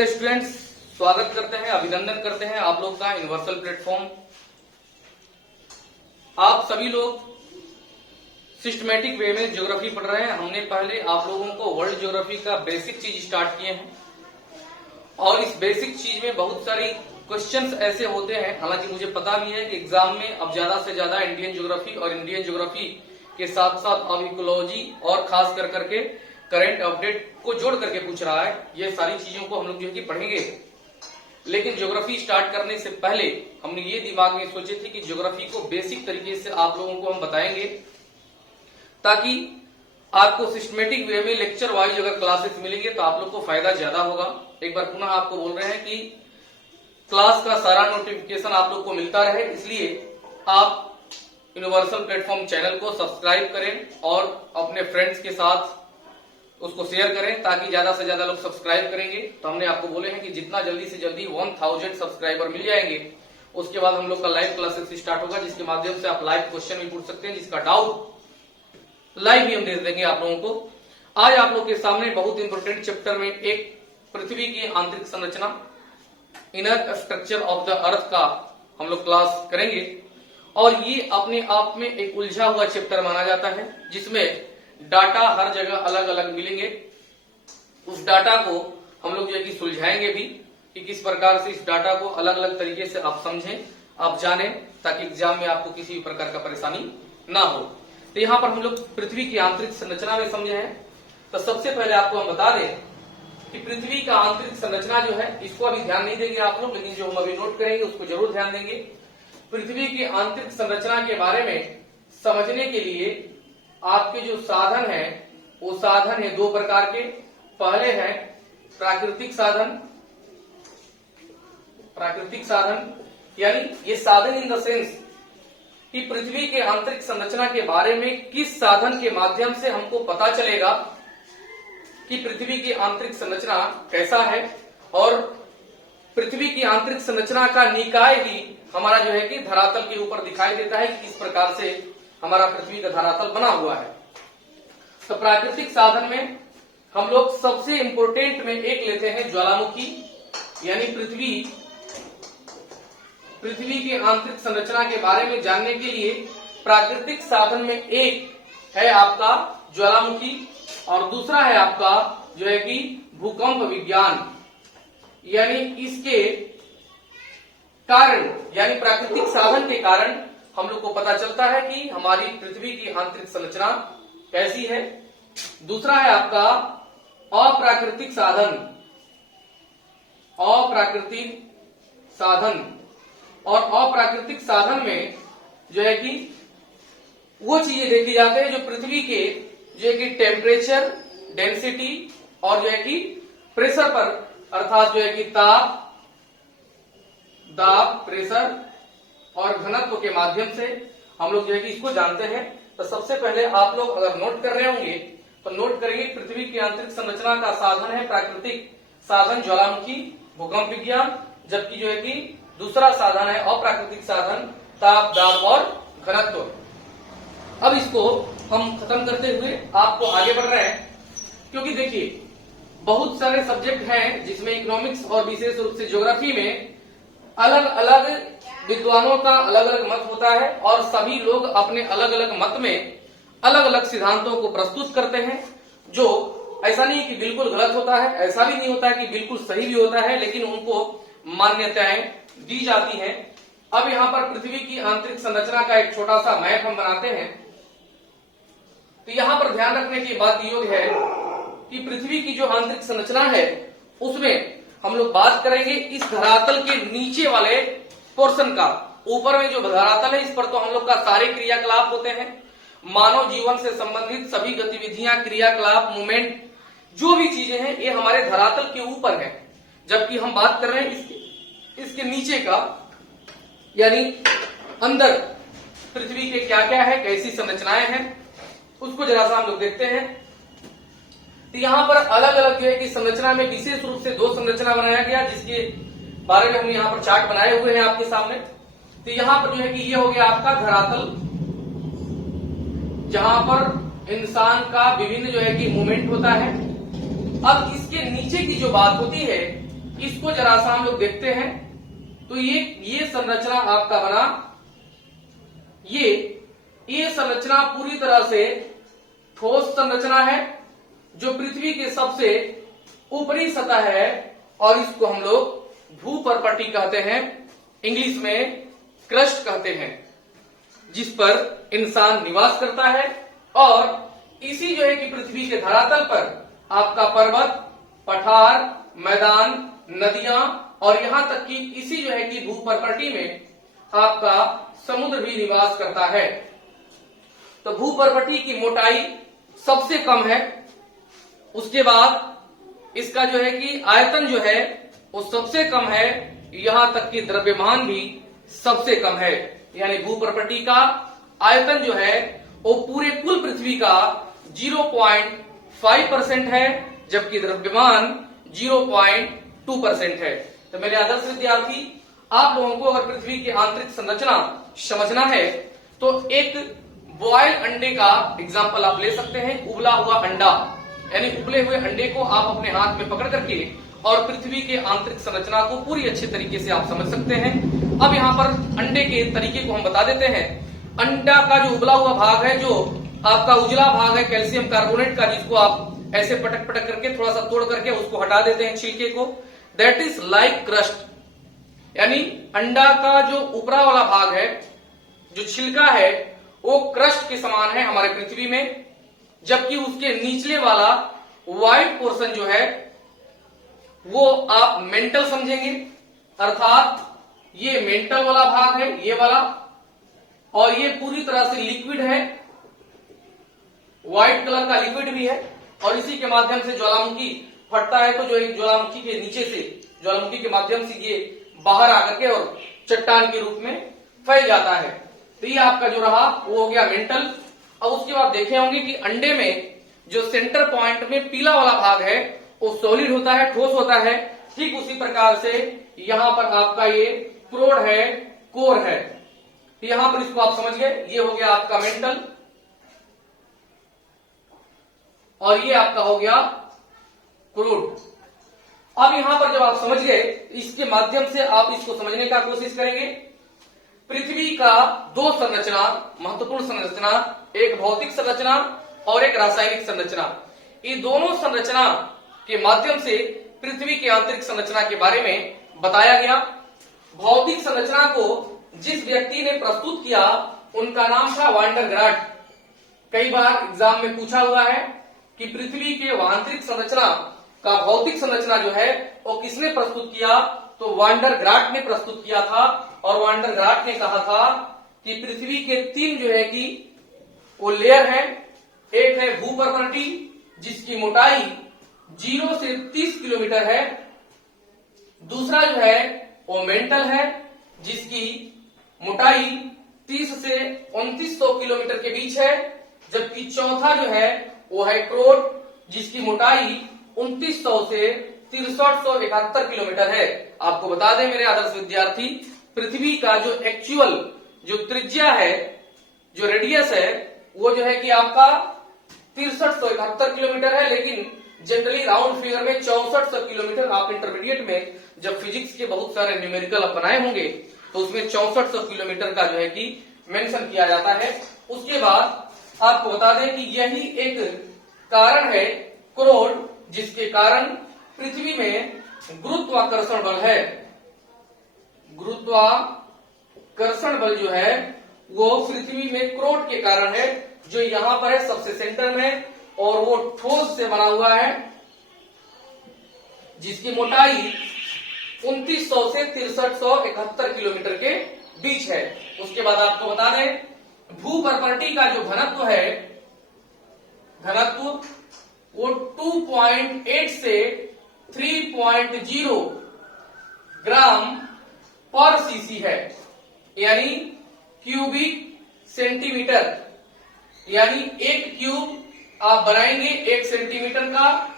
Dear students, स्वागत करते हैं, अभिनंदन करते हैं आप लोग का यूनिवर्सल प्लेटफॉर्म। आप सभी लोग सिस्टमेटिक वे में ज्योग्राफी पढ़ रहे हैं। हमने पहले आप लोगों को वर्ल्ड ज्योग्राफी का बेसिक चीज स्टार्ट किए हैं और इस बेसिक चीज में बहुत सारी क्वेश्चंस ऐसे होते हैं, हालांकि मुझे पता भी है कि एग्जाम में अब ज्यादा से ज्यादा इंडियन ज्योग्राफी और इंडियन ज्योग्राफी के साथ साथ अब इकोलॉजी और खास कर करके करंट अपडेट को जोड़ करके पूछ रहा है। ये सारी चीजों को हम लोग जो है कि पढ़ेंगे, लेकिन ज्योग्राफी स्टार्ट करने से पहले हमने ये दिमाग में सोचे थे कि ज्योग्राफी को बेसिक तरीके से आप लोगों को हम बताएंगे ताकि आपको सिस्टमेटिक वे में लेक्चर वाइज अगर क्लासेस मिलेंगे तो आप लोग को फायदा ज्यादा होगा। एक बार पुनः आपको बोल रहे हैं कि क्लास का सारा नोटिफिकेशन आप लोग को मिलता रहे, इसलिए आप यूनिवर्सल प्लेटफॉर्म चैनल को सब्सक्राइब करें और अपने फ्रेंड्स के साथ उसको शेयर करें ताकि ज्यादा से ज्यादा लोग सब्सक्राइब करेंगे। तो हमने आपको बोले हैं कि जितना जल्दी से जल्दी 1000 सब्सक्राइबर मिल जाएंगे उसके बाद हम लोग का लाइव क्लासेस स्टार्ट होगा, जिसके माध्यम से आप लाइव क्वेश्चन भी पूछ सकते हैं, जिसका डाउट लाइव भी हम दे देंगे आप लोगों को। आज आप लोग के सामने बहुत इंपोर्टेंट चैप्टर में एक पृथ्वी की आंतरिक संरचना, inner structure of the earth का हम लोग क्लास करेंगे और ये अपने आप में एक उलझा हुआ चैप्टर माना जाता है, जिसमें डाटा हर जगह अलग अलग मिलेंगे। उस डाटा को हम लोग जो है कि सुलझाएंगे भी कि किस प्रकार से इस डाटा को अलग अलग तरीके से आप समझें, आप जानें, ताकि एग्जाम में आपको किसी भी प्रकार का परेशानी ना हो। तो यहाँ पर हम लोग पृथ्वी की आंतरिक संरचना में समझे हैं। तो सबसे पहले आपको हम बता दें कि पृथ्वी का आंतरिक संरचना जो है, इसको अभी ध्यान नहीं देंगे आप लोग, लेकिन जो हम अभी नोट करेंगे उसको जरूर ध्यान देंगे। पृथ्वी की आंतरिक संरचना के बारे में समझने के लिए आपके जो साधन है वो साधन है दो प्रकार के। पहले है प्राकृतिक साधन। प्राकृतिक साधन यानी ये साधन इन द सेंस कि पृथ्वी के आंतरिक संरचना के बारे में किस साधन के माध्यम से हमको पता चलेगा कि पृथ्वी की आंतरिक संरचना कैसा है, और पृथ्वी की आंतरिक संरचना का निकाय ही हमारा जो है कि धरातल के ऊपर दिखाई देता है कि किस प्रकार से हमारा पृथ्वी का धरातल बना हुआ है। तो प्राकृतिक साधन में हम लोग सबसे इंपोर्टेंट में एक लेते हैं ज्वालामुखी, यानी पृथ्वी की आंतरिक संरचना के बारे में जानने के लिए प्राकृतिक साधन में एक है आपका ज्वालामुखी और दूसरा है आपका जो है कि भूकंप विज्ञान। यानी इसके कारण, यानी प्राकृतिक साधन के कारण हम लोग को पता चलता है कि हमारी पृथ्वी की आंतरिक संरचना कैसी है। दूसरा है आपका अप्राकृतिक साधन। अप्राकृतिक साधन, और अप्राकृतिक साधन में जो है कि वो चीजें देखी जाती है जो पृथ्वी के जो है कि टेम्परेचर, डेंसिटी और जो है कि प्रेशर पर, अर्थात जो है कि दाब, प्रेशर और घनत्व के माध्यम से हम लोग जो है कि इसको जानते हैं। तो सबसे पहले आप लोग अगर नोट कर रहे होंगे तो नोट करेंगे पृथ्वी की आंतरिक संरचना का साधन है प्राकृतिक साधन ज्वालामुखी, भूकंप विज्ञान, जबकि जो है कि दूसरा साधन है अप्राकृतिक साधन ताप, दाब और घनत्व। अब इसको हम खत्म करते हुए आपको आगे बढ़ रहे हैं, क्योंकि देखिए बहुत सारे सब्जेक्ट हैं जिसमें इकोनॉमिक्स और विशेष रूप से ज्योग्राफी में अलग अलग विद्वानों का अलग अलग मत होता है और सभी लोग अपने अलग अलग मत में अलग अलग सिद्धांतों को प्रस्तुत करते हैं, जो ऐसा नहीं कि बिल्कुल गलत होता है, ऐसा भी नहीं होता है कि बिल्कुल सही भी होता है, लेकिन उनको मान्यताएं दी जाती हैं। अब यहाँ पर पृथ्वी की आंतरिक संरचना का एक छोटा सा मैप हम बनाते हैं। तो यहाँ पर ध्यान रखने की बात ये है कि पृथ्वी की जो आंतरिक संरचना है उसमें हम लोग बात करेंगे इस धरातल के नीचे वाले पोर्शन का। ऊपर में जो धरातल है इस पर तो हम लोग का सारे क्रियाकलाप होते हैं, मानव जीवन से संबंधित सभी गतिविधियां, क्रियाकलाप, मूवमेंट, जो भी चीजें हैं ये हमारे धरातल के ऊपर है। जबकि हम बात कर रहे हैं इसके नीचे का, यानी अंदर पृथ्वी के क्या क्या है, कैसी संरचनाएं हैं, उसको जरा सा हम लोग देखते हैं। तो यहाँ पर अलग अलग जो है कि संरचना में विशेष रूप से दो संरचना बनाया गया, जिसके बारे में हम यहाँ पर चार्ट बनाए हुए हैं आपके सामने। तो यहाँ पर जो है कि ये हो गया आपका धरातल, जहां पर इंसान का विभिन्न जो है कि मूवमेंट होता है। अब इसके नीचे की जो बात होती है इसको जरा सा हम लोग देखते हैं। तो ये संरचना आपका बना, ये संरचना पूरी तरह से ठोस संरचना है जो पृथ्वी के सबसे ऊपरी सतह है, और इसको हम लोग भूपर्पटी कहते हैं, इंग्लिश में क्रस्ट कहते हैं, जिस पर इंसान निवास करता है। और इसी जो है कि पृथ्वी के धरातल पर आपका पर्वत, पठार, मैदान, नदियां और यहां तक कि इसी जो है कि भूपर्पटी में आपका समुद्र भी निवास करता है। तो भूपर्पटी की मोटाई सबसे कम है, उसके बाद इसका जो है कि आयतन जो है वो सबसे कम है, यहां तक कि द्रव्यमान भी सबसे कम है। यानी भूपर्पटी का आयतन जो है वो पूरे कुल पृथ्वी का 0.5% है, जबकि द्रव्यमान 0.2% है। तो मेरे आदर्श विद्यार्थी, आप लोगों को अगर पृथ्वी की आंतरिक संरचना समझना है तो एक बॉयल अंडे का एग्जाम्पल आप ले सकते हैं। उबला हुआ अंडा, यानी उबले हुए अंडे को आप अपने हाथ में पकड़ करके और पृथ्वी के आंतरिक संरचना को पूरी अच्छे तरीके से आप समझ सकते हैं। अब यहाँ पर अंडे के तरीके को हम बता देते हैं। अंडा का जो उबला हुआ भाग है, जो आपका उजला भाग है कैल्शियम कार्बोनेट का, जिसको आप ऐसे पटक पटक करके थोड़ा सा तोड़ करके उसको हटा देते हैं छिलके को, दैट इज लाइक क्रस्ट। यानी अंडा का जो ऊपरा वाला भाग है, जो छिलका है, वो क्रस्ट के समान है हमारे पृथ्वी में, जबकि उसके निचले वाला व्हाइट पोर्शन जो है वो आप मेंटल समझेंगे, अर्थात ये मेंटल वाला भाग है, ये वाला, और ये पूरी तरह से लिक्विड है, व्हाइट कलर का लिक्विड भी है, और इसी के माध्यम से ज्वालामुखी फटता है तो जो एक ज्वालामुखी के नीचे से, ज्वालामुखी के माध्यम से ये बाहर आकर के और चट्टान के रूप में फैल जाता है। तो ये आपका जो रहा वो हो गया मेंटल। अब उसके बाद देखे होंगे कि अंडे में जो सेंटर पॉइंट में पीला वाला भाग है वो सॉलिड होता है, ठोस होता है। ठीक उसी प्रकार से यहां पर आपका ये प्रोड है, कोर है। यहां पर इसको आप समझ गए, ये हो गया आपका मेंटल और ये आपका हो गया क्रूड। अब यहां पर जब आप समझ गए, इसके माध्यम से आप इसको समझने का कोशिश करेंगे। पृथ्वी का दो संरचना, महत्वपूर्ण संरचना, एक भौतिक संरचना और एक रासायनिक संरचना। ये दोनों संरचना के माध्यम से पृथ्वी की आंतरिक संरचना के बारे में बताया गया। भौतिक संरचना को जिस व्यक्ति ने प्रस्तुत किया उनका नाम था वांडर ग्राट। कई बार एग्जाम में पूछा हुआ है कि पृथ्वी के आंतरिक संरचना का भौतिक संरचना जो है वो किसने प्रस्तुत किया, तो वांडर ग्राट ने प्रस्तुत किया था। और वांडर ग्राट ने कहा था कि पृथ्वी के तीन जो है कि वो लेयर है। एक है भूपर्पटी जिसकी मोटाई 0 से 30 किलोमीटर है, दूसरा जो है वो मेंटल है जिसकी मोटाई 30 से 2900 किलोमीटर के बीच है, जबकि चौथा जो है वो है क्रोड जिसकी मोटाई 2900 से 6371 किलोमीटर है। आपको बता दें मेरे आदर्श विद्यार्थी, पृथ्वी का जो एक्चुअल जो त्रिज्या है, जो रेडियस है, वो जो है कि आपका 6371 किलोमीटर है, लेकिन जनरली राउंड फिगर में 6400 किलोमीटर। आप इंटरमीडिएट में जब फिजिक्स के बहुत सारे न्यूमेरिकल आप बनाए होंगे तो उसमें 6400 किलोमीटर का जो है कि मेंशन किया जाता है। उसके बाद आपको बता दें कि यही एक कारण है क्रोड, जिसके कारण पृथ्वी में गुरुत्वाकर्षण बल है। गुरुत्वाकर्षण बल जो है वो पृथ्वी में क्रोड के कारण है, जो यहां पर है सबसे सेंटर में, और वो ठोस से बना हुआ है जिसकी मोटाई 2900 से 6371 किलोमीटर के बीच है। उसके बाद आपको बता दें भूपर्पटी का जो घनत्व है, घनत्व वो 2.8 से 3.0 ग्राम पर सीसी है, यानी क्यूबिक सेंटीमीटर। यानी एक क्यूब आप बनाएंगे 1 सेंटीमीटर का,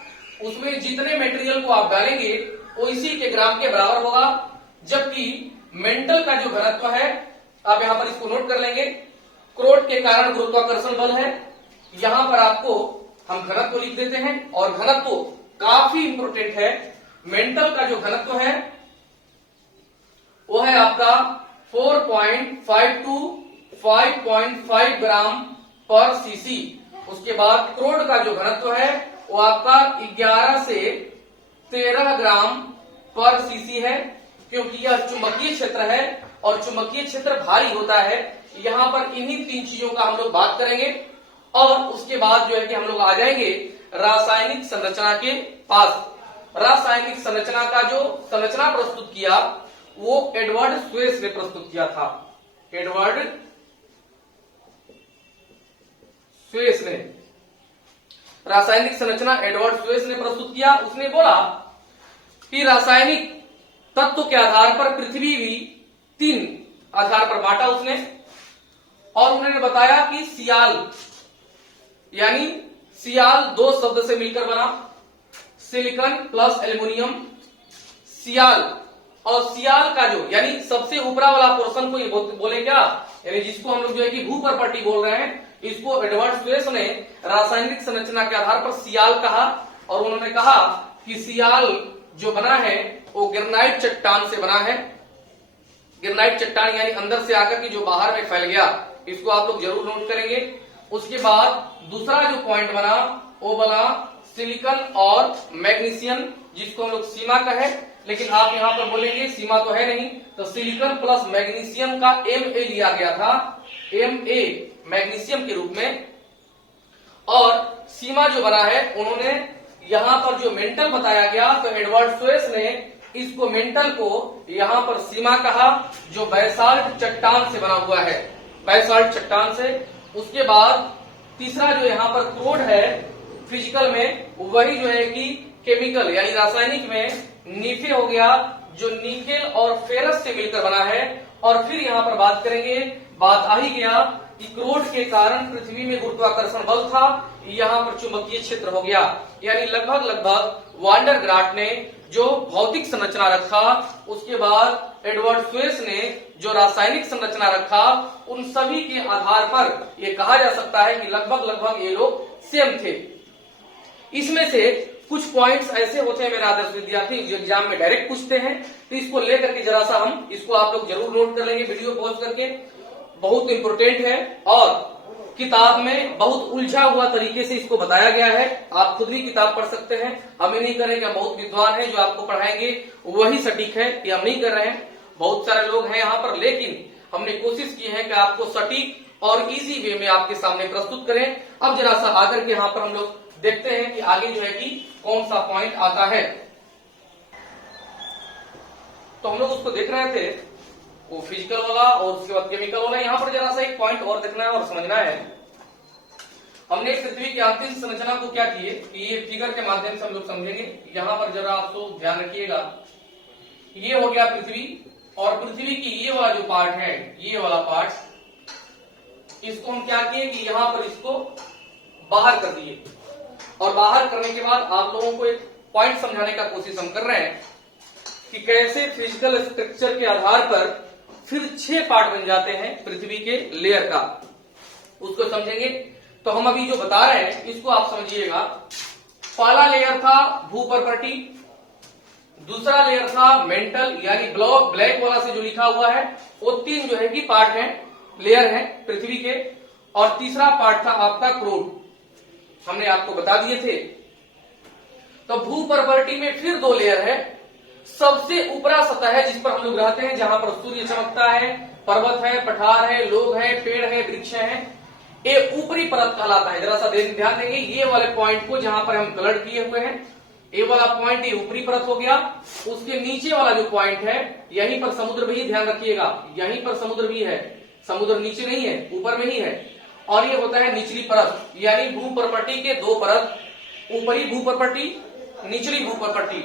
उसमें जितने मटेरियल को आप डालेंगे वो इसी के ग्राम के बराबर होगा। जबकि मेंटल का जो घनत्व है, आप यहां पर इसको नोट कर लेंगे, क्रोड के कारण गुरुत्वाकर्षण बल है, यहां पर आपको हम घनत्व लिख देते हैं। और घनत्व काफी इंपोर्टेंट है, मेंटल का जो घनत्व है वो है आपका 4.5 to 5.5 ग्राम पर सीसी। उसके बाद क्रोड का जो घनत्व है वो आपका 11 से 13 ग्राम पर सीसी है, क्योंकि यह चुंबकीय क्षेत्र है और चुंबकीय क्षेत्र भारी होता है। यहां पर इन्हीं तीन चीजों का हम लोग बात करेंगे और उसके बाद जो है कि हम लोग आ जाएंगे रासायनिक संरचना के पास। रासायनिक संरचना का जो संरचना प्रस्तुत किया वो एडवर्ड स्वेस ने प्रस्तुत किया था। एडवर्ड स्वेस ने रासायनिक संरचना एडवर्ड स्वेस ने प्रस्तुत किया। उसने बोला कि रासायनिक तत्व के आधार पर पृथ्वी भी 3 आधार पर बांटा उसने, और उन्होंने बताया कि सियाल, यानी सियाल 2 शब्द से मिलकर बना, सिलिकॉन प्लस एल्युमिनियम। सियाल, और सियाल का जो यानी सबसे ऊपरा वाला पोर्शन को ये बोले क्या, यानी जिसको हम लोग जो है कि भूपर्पटी बोल रहे हैं, इसको एडवर्ड स्वेस ने रासायनिक संरचना के आधार पर सियाल कहा। और उन्होंने कहा कि सियाल जो बना है वो ग्रेनाइट चट्टान से बना है। ग्रेनाइट चट्टान यानी अंदर से आकर के जो बाहर में फैल गया, इसको आप लोग जरूर नोट करेंगे। उसके बाद दूसरा जो पॉइंट बना वो बना सिलिकॉन और मैग्नीशियम, जिसको हम लोग सीमा कहे, लेकिन आप यहां पर बोलेंगे सीमा तो है नहीं, तो सिलिकॉन प्लस मैग्नीशियम का Ma लिया गया था, Ma मैग्नीशियम के रूप में। और सीमा जो बना है उन्होंने यहां पर जो मेंटल बताया गया, तो एडवर्ड स्वेस ने इसको मेंटल को यहां पर सीमा कहा, जो बैसाल्ट चट्टान से बना हुआ है, बैसाल्ट चट्टान से। उसके बाद तीसरा जो यहां पर क्रोड है फिजिकल में, वही जो है कि केमिकल यानी रासायनिक में नीफे हो गया, जो निकेल और फेरस से मिलकर बना है। और फिर यहां पर बात करेंगे, बात आ ही गया कि क्रोड के कारण पृथ्वी में गुरुत्वाकर्षण बल था, यहां पर चुंबकीय क्षेत्र हो गया। यानी लगभग वांडर ग्राट ने जो भौतिक संरचना रखा, उसके बाद एडवर्ड स्वेस ने जो रासायनिक संरचना रखा, उन सभी के आधार पर यह कहा जा सकता है कि लगभग ये लोग सेम थे। इसमें से कुछ पॉइंट्स ऐसे होते हैं मेरे आदर्श विद्यार्थी जो एग्जाम में डायरेक्ट पूछते हैं, तो इसको लेकर के जरा सा हम इसको आप लोग जरूर नोट कर लेंगे वीडियो पॉज करके, बहुत इंपोर्टेंट है और किताब में बहुत उलझा हुआ तरीके से इसको बताया गया है। आप खुद भी किताब पढ़ सकते हैं, हमें नहीं कर रहे कि हम बहुत विद्वान हैं, जो आपको पढ़ाएंगे वही सटीक है, कि हम नहीं कर रहे हैं। बहुत सारे लोग हैं यहाँ पर, लेकिन हमने कोशिश की है कि आपको सटीक और इजी वे में आपके सामने प्रस्तुत करें। अब जरा सा आकर के यहाँ पर हम लोग देखते हैं कि आगे जो है कि कौन सा पॉइंट आता है। तो हम लोग उसको देख रहे थे, वो फिजिकल वाला और उसके बाद केमिकल वाला। यहाँ पर जरा सा एक पॉइंट और देखना है और समझना है। हमने पृथ्वी की अंतिम संरचना को क्या किए, ये फिगर के माध्यम से हम लोग समझेंगे। यहाँ पर जरा आप लोग ध्यान रखिएगा, ये हो गया पृथ्वी, और पृथ्वी की ये वाला जो पार्ट है, ये वाला पार्ट, इसको हम क्या किए कि यहाँ पर इसको बाहर कर दिए। और बाहर करने के बाद आप लोगों को एक पॉइंट समझाने का कोशिश हम कर रहे हैं कि कैसे फिजिकल स्ट्रक्चर के आधार पर फिर 6 पार्ट बन जाते हैं पृथ्वी के लेयर का, उसको समझेंगे। तो हम अभी जो बता रहे हैं इसको आप समझिएगा। पहला लेयर था भूपर्पटी, दूसरा लेयर था मेंटल यानी ब्लैक वाला से जो लिखा हुआ है, वो 3 जो है कि पार्ट हैं, लेयर हैं पृथ्वी के। और तीसरा पार्ट था आपका क्रोड, हमने आपको बता दिए थे। तो भूपर्पटी में फिर 2 लेयर है। सबसे ऊपरा सतह है जिस पर हम लोग रहते हैं, जहां पर सूर्य चमकता है, पर्वत है, पठार है, लोग हैं, पेड़ है, वृक्ष हैं, ये ऊपरी परत कहलाता है। जरा सा ध्यान देंगे ये वाले पॉइंट को, जहां पर हम कलर किए हुए हैं, ये वाला पॉइंट ये ऊपरी परत हो गया। उसके नीचे वाला जो पॉइंट है, यहीं पर समुद्र भी, ध्यान रखिएगा, यहीं पर समुद्र भी है, समुद्र नीचे नहीं है, ऊपर में ही है। और ये होता है निचली परत, यानी भूपर्पटी के 2 परत, ऊपरी भूपर्पटी, निचली भूपर्पटी।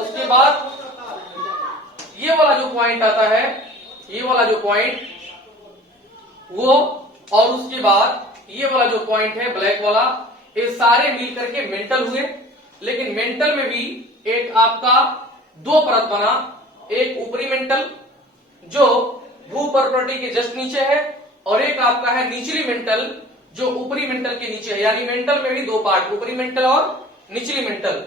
उसके बाद ये वाला जो पॉइंट आता है, ये वाला जो पॉइंट वो, और उसके बाद ये वाला जो पॉइंट है ब्लैक वाला, ये सारे मिल करके मेंटल हुए। लेकिन मेंटल में भी एक आपका 2 परत बना, एक ऊपरी मेंटल जो भूपर्पटी के जस्ट नीचे है, और एक आपका है निचली मेंटल जो ऊपरी मेंटल के नीचे है। यानी मेंटल में भी 2 पार्ट, ऊपरी मेंटल और निचली मेंटल।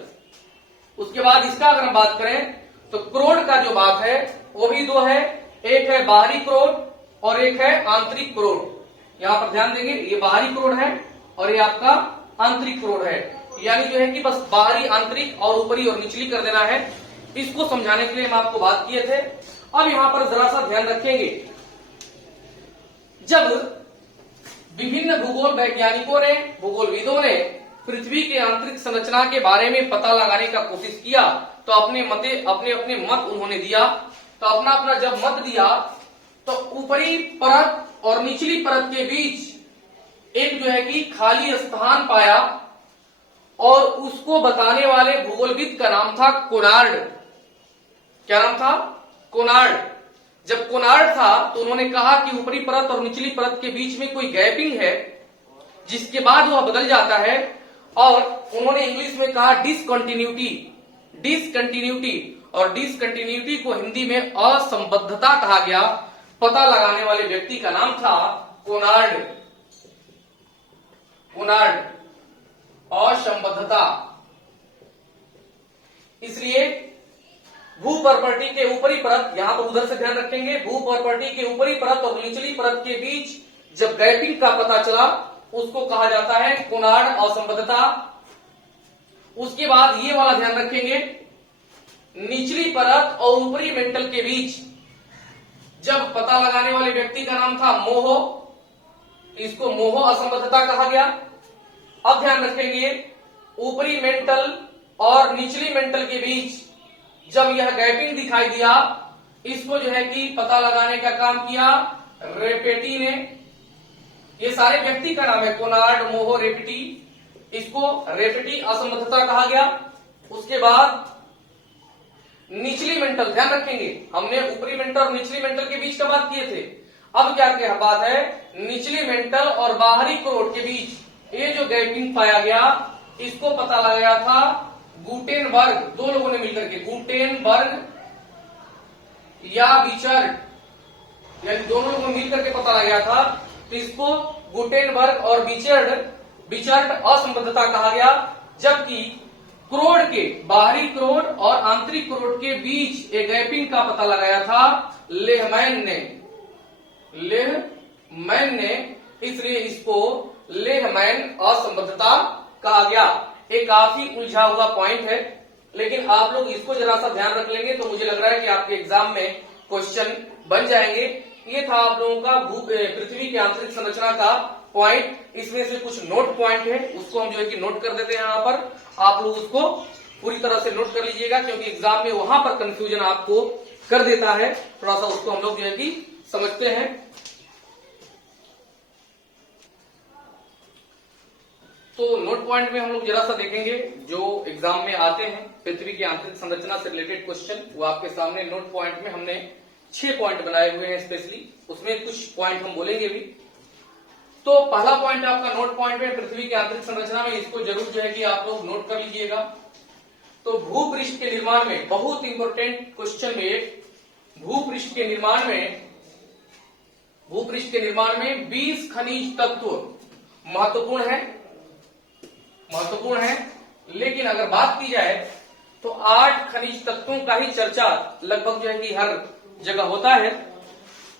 उसके बाद इसका अगर हम बात करें तो क्रोड का जो बात है वो भी दो है, एक है बाहरी क्रोड और एक है आंतरिक क्रोड। यहां पर ध्यान देंगे, ये बाहरी क्रोड है और ये आपका आंतरिक क्रोड है, यानी जो है कि बस बाहरी, आंतरिक और ऊपरी और निचली कर देना है। इसको समझाने के लिए हम आपको बात किए थे। अब यहां पर जरा सा ध्यान रखेंगे, जब विभिन्न भूगोल वैज्ञानिकों ने, भूगोलविदों ने पृथ्वी के आंतरिक संरचना के बारे में पता लगाने का कोशिश किया तो अपने मत उन्होंने दिया। तो अपना जब मत दिया तो ऊपरी परत और निचली परत के बीच एक जो है कि खाली स्थान पाया और उसको बताने वाले भूगोलविद का नाम था कोनार्ड। क्या नाम था? कोनार्ड। जब कोनार्ड था तो उन्होंने कहा कि ऊपरी परत और निचली परत के बीच में कोई गैपिंग है जिसके बाद वह बदल जाता है, और उन्होंने इंग्लिश में कहा डिसकंटिन्यूटी। और डिसकंटिन्यूटी को हिंदी में असंबद्धता कहा गया। पता लगाने वाले व्यक्ति का नाम था कोनार्ड। असंबद्धता। इसलिए भू प्रॉपर्टी के ऊपरी परत, यहां पर उधर से ध्यान रखेंगे, भू प्रॉपर्टी के ऊपरी परत और निचली परत के बीच जब गैपिंग का पता चला उसको कहा जाता है कोनार्ड असंबद्धता। उसके बाद ये वाला ध्यान रखेंगे, निचली परत और ऊपरी मेंटल के बीच जब पता लगाने वाले व्यक्ति का नाम था मोहो, इसको मोहो असंबद्धता कहा गया। अब ध्यान रखेंगे, ऊपरी मेंटल और निचली मेंटल के बीच जब यह गैपिंग दिखाई दिया, इसको जो है कि पता लगाने का काम किया रेपेटी ने। ये सारे व्यक्ति का नाम है, कोनार्ड, मोहो, रेपेटी। इसको रेपेटी असंबद्धता कहा गया। उसके बाद निचली मेंटल, ध्यान रखेंगे, हमने ऊपरी मेंटल और निचली मेंटल के बीच का बात किए थे। अब क्या बात है, निचली मेंटल और बाहरी क्रोड के बीच ये जो गैपिंग पाया गया, इसको पता लगाया था गुटेनबर्ग। दो लोगों ने मिलकर के, गुटेनबर्ग या बिचर्ड, यानी दोनों लोगों ने मिलकर के पता लगाया था। तो इसको गुटेनबर्ग और बिचर्ड असंबद्धता कहा गया। जबकि क्रोड के, बाहरी क्रोड और आंतरिक क्रोड के बीच एक गैपिंग का पता लगाया था लेहमैन ने, इसलिए इसको लेहमैन असंबद्धता कहा गया। एक काफी उलझा हुआ पॉइंट है, लेकिन आप लोग इसको जरा सा ध्यान रख लेंगे तो मुझे लग रहा है कि आपके एग्जाम में क्वेश्चन बन जाएंगे। ये था आप लोगों का पृथ्वी की आंतरिक संरचना का पॉइंट। इसमें से कुछ नोट पॉइंट है, उसको हम जो है कि नोट कर देते हैं। यहाँ पर आप लोग उसको पूरी तरह से नोट कर लीजिएगा, क्योंकि एग्जाम में वहां पर कंफ्यूजन आपको कर देता है। थोड़ा सा उसको हम लोग जो है कि समझते हैं। तो नोट पॉइंट में हम लोग जरा सा देखेंगे जो एग्जाम में आते हैं पृथ्वी की आंतरिक संरचना से रिलेटेड क्वेश्चन, वो आपके सामने नोट पॉइंट में हमने 6 पॉइंट बनाए हुए हैं स्पेशली, उसमें कुछ पॉइंट हम बोलेंगे भी। तो पहला पॉइंट आपका नोट पॉइंट में पृथ्वी की आंतरिक संरचना में, इसको जरूर जो है कि आप लोग नोट कर लीजिएगा। तो भूपृष्ठ के निर्माण में, बहुत इंपॉर्टेंट क्वेश्चन में एक, भूपृष्ठ के निर्माण में 20 खनिज तत्व महत्वपूर्ण है, लेकिन अगर बात की जाए तो 8 खनिज तत्वों का ही चर्चा लगभग जो है कि हर जगह होता है।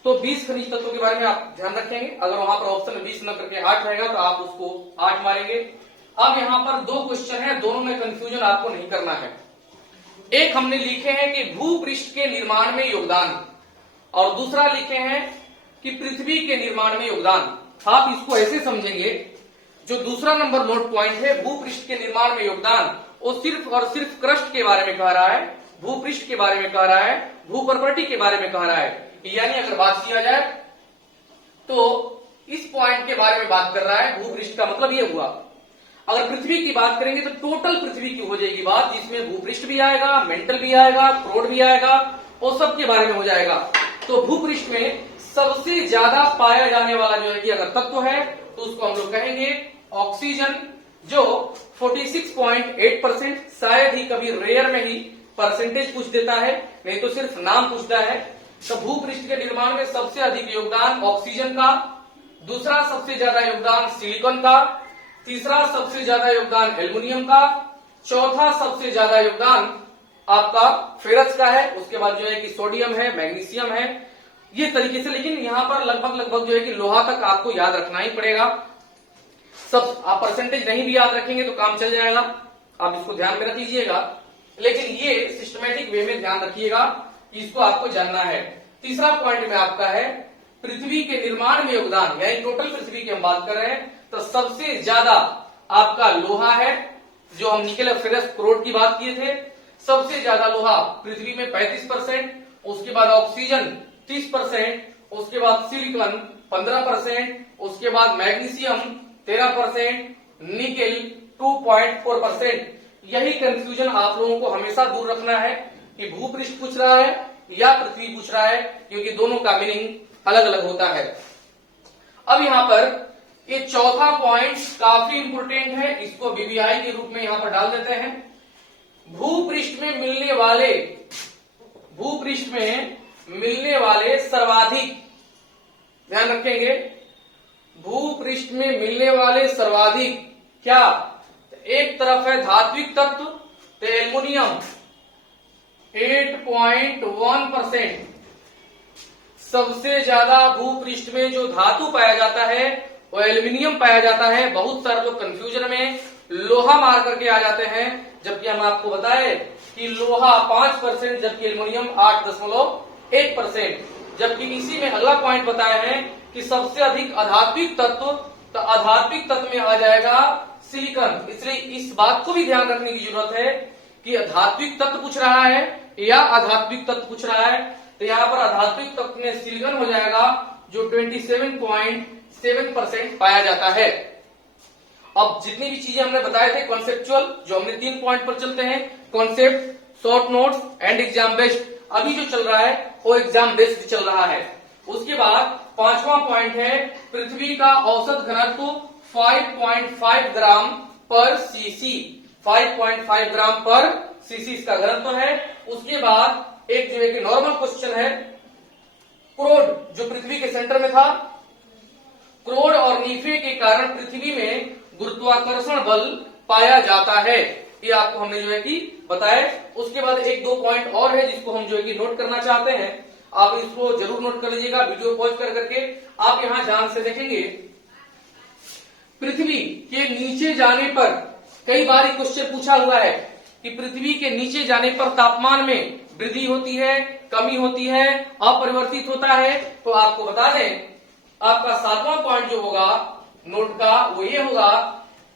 तो 20 खनिज तत्वों के बारे में आप ध्यान रखेंगे। अगर वहां पर ऑप्शन में 20 न करके 8 रहेगा तो आप उसको 8 मारेंगे। अब यहाँ पर 2 क्वेश्चन है, दोनों में कंफ्यूजन आपको नहीं करना है। एक हमने लिखे हैं कि भूपृष्ठ के निर्माण में योगदान, और दूसरा लिखे हैं कि पृथ्वी के निर्माण में योगदान। आप इसको ऐसे समझेंगे, जो दूसरा नंबर नोट पॉइंट है भूपृष्ठ के निर्माण में योगदान, वो सिर्फ और सिर्फ क्रस्ट के बारे में कह रहा है, भूपृष्ठ के बारे में कह रहा है, भू प्रॉपर्टी के बारे में कह रहा है। यानी अगर बात किया जाए तो इस पॉइंट के बारे में बात कर रहा है। भूपृष्ठ का मतलब ये हुआ, अगर पृथ्वी की बात करेंगे तो टोटल पृथ्वी की हो जाएगी बात, जिसमें भूपृष्ठ भी आएगा, मेंटल भी आएगा, क्रोड भी आएगा, और सब के बारे में हो जाएगा। तो भूपृष्ठ में सबसे ज्यादा पाया जाने वाला जो है कि अगर तत्व है तो उसको हम लोग कहेंगे ऑक्सीजन, जो 46.8%, शायद ही कभी रेयर में ही परसेंटेज पूछ देता है, नहीं तो सिर्फ नाम पूछता है। तो भूपृष्ठ के निर्माण में सबसे अधिक योगदान ऑक्सीजन का, दूसरा सबसे ज्यादा योगदान सिलिकॉन का, तीसरा सबसे ज्यादा योगदान एल्युमिनियम का, चौथा सबसे ज्यादा योगदान आपका फेरस का है, उसके बाद जो है कि सोडियम है, मैग्नीशियम है, ये तरीके से। लेकिन यहां पर लगभग जो है कि लोहा तक आपको याद रखना ही पड़ेगा। सब आप परसेंटेज नहीं भी याद रखेंगे तो काम चल जाएगा, आप इसको ध्यान में रख लीजिएगा। लेकिन ये सिस्टमेटिक वे में ध्यान रखिएगा कि इसको आपको जानना है। तीसरा पॉइंट में आपका है पृथ्वी के निर्माण में योगदान, यानी टोटल पृथ्वी की हम बात कर रहे हैं तो सबसे ज्यादा आपका लोहा है, जो हम निकेल और फेरस क्रोड की बात किए थे। सबसे ज्यादा लोहा पृथ्वी में 35%, उसके बाद ऑक्सीजन 30%, उसके बाद सिलिकॉन 15%, उसके बाद मैग्नीशियम 13%, निकेल 2.4%। यही कंफ्यूजन आप लोगों को हमेशा दूर रखना है कि भूपृष्ठ पूछ रहा है या पृथ्वी पूछ रहा है, क्योंकि दोनों का मीनिंग अलग अलग होता है। अब यहां पर ये चौथा पॉइंट काफी इंपोर्टेंट है, इसको बीबीआई के रूप में यहां पर डाल देते हैं। भूपृष्ठ में मिलने वाले सर्वाधिक, ध्यान रखेंगे, भूपृष्ठ में मिलने वाले सर्वाधिक क्या, एक तरफ है धात्विक तत्व तो एल्युमिनियम 8.1%। सबसे ज्यादा भूपृष्ठ में जो धातु पाया जाता है वो एल्युमिनियम पाया जाता है। बहुत सारे लोग कंफ्यूजन में लोहा मार करके आ जाते हैं, जबकि हम आपको बताए कि लोहा 5%, जबकि एल्युमिनियम 8.1%। जबकि इसी में अगला पॉइंट बताया है कि सबसे अधिक अधात्विक तत्व, तो अधात्विक तत्व में आ जाएगा सिलिकॉन। इसलिए इस बात को भी ध्यान रखने की जरूरत है कि अधात्विक तत्व पूछ रहा है या अधात्विक तत्व पूछ रहा है, तो यहाँ पर अधात्विक तत्व में सिलिकॉन हो जाएगा, जो 27.7% पाया जाता है। अब जितनी भी चीजें हमने बताए थे कॉन्सेप्चुअल, जो हमने 3 पॉइंट पर चलते हैं, concept, short notes and exam based. अभी जो चल रहा है वो एग्जाम बेस्ड चल रहा है। उसके बाद 5वां पॉइंट है पृथ्वी का औसत घनत्व 5.5 ग्राम पर सीसी। 5.5 ग्राम पर सीसी इसका घनत्व है। उसके बाद एक जो है कि नॉर्मल क्वेश्चन है, क्रोड जो पृथ्वी के सेंटर में था, क्रोड और नीफे के कारण पृथ्वी में गुरुत्वाकर्षण बल पाया जाता है, ये आपको हमने जो है कि बताया। उसके बाद 1-2 पॉइंट और है जिसको हम जो है कि नोट करना चाहते हैं, आप इसको जरूर नोट कर लीजिएगा वीडियो पॉज कर करके। आप यहां ध्यान से देखेंगे, पृथ्वी के नीचे जाने पर कई बार ये क्वेश्चन पूछा हुआ है कि पृथ्वी के नीचे जाने पर तापमान में वृद्धि होती है, कमी होती है, अपरिवर्तित होता है। तो आपको बता दें, आपका 7वां पॉइंट जो होगा नोट का वो ये होगा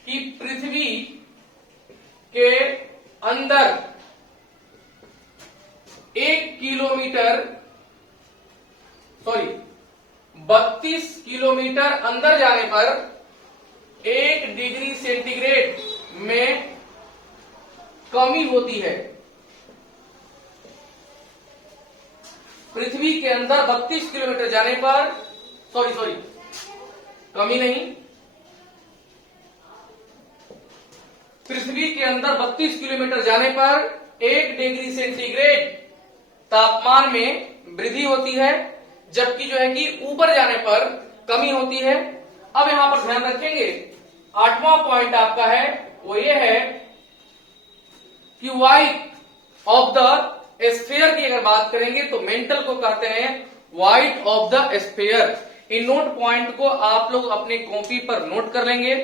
कि पृथ्वी के अंदर 32 किलोमीटर अंदर जाने पर 1 डिग्री सेंटीग्रेड में कमी होती है। पृथ्वी के अंदर 32 किलोमीटर जाने पर, सॉरी कमी नहीं, पृथ्वी के अंदर 32 किलोमीटर जाने पर 1 डिग्री सेंटीग्रेड तापमान में वृद्धि होती है, जबकि जो है कि ऊपर जाने पर कमी होती है। अब यहां पर ध्यान रखेंगे, 8वां पॉइंट आपका है वो ये है कि वाइड ऑफ द स्फीयर की अगर बात करेंगे तो मेंटल को कहते हैं wide of the sphere. In note point को आप लोग अपने कॉपी पर नोट कर लेंगे।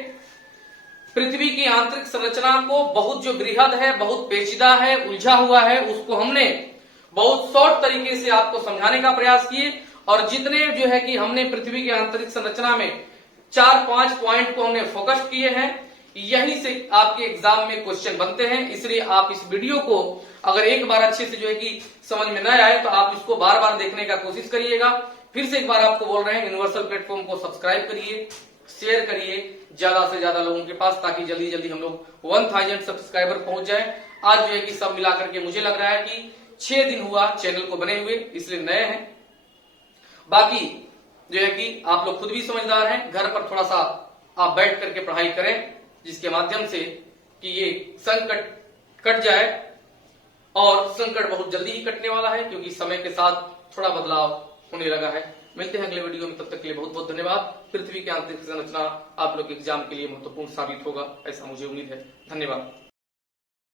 पृथ्वी की आंतरिक संरचना को बहुत जो बृहद है, बहुत पेचीदा है, उलझा हुआ है, उसको हमने बहुत शॉर्ट तरीके से आपको समझाने का प्रयास किए। और जितने जो है कि हमने पृथ्वी की आंतरिक संरचना में 4-5 पॉइंट को हमने फोकस किए हैं, यही से आपके एग्जाम में क्वेश्चन बनते हैं। इसलिए आप इस वीडियो को अगर एक बार अच्छे से जो है कि समझ में न आए तो आप इसको बार बार देखने का कोशिश करिएगा। फिर से एक बार आपको बोल रहे हैं, यूनिवर्सल प्लेटफॉर्म को सब्सक्राइब करिए, शेयर करिए ज्यादा से ज्यादा लोगों के पास, ताकि जल्दी जल्दी हम लोग 1000 सब्सक्राइबर पहुंच जाए। आज जो है कि सब मिलाकर के मुझे लग रहा है कि 6 दिन हुआ चैनल को बने हुए, इसलिए नए हैं। बाकी जो है कि आप लोग खुद भी समझदार हैं, घर पर थोड़ा सा आप बैठ करके पढ़ाई करें, जिसके माध्यम से कि ये संकट कट जाए। और संकट बहुत जल्दी ही कटने वाला है, क्योंकि समय के साथ थोड़ा बदलाव होने लगा है। मिलते हैं अगले वीडियो में, तब तक के लिए बहुत बहुत धन्यवाद। पृथ्वी की आंतरिक संरचना आप लोग एग्जाम के लिए महत्वपूर्ण साबित होगा, ऐसा मुझे उम्मीद है। धन्यवाद।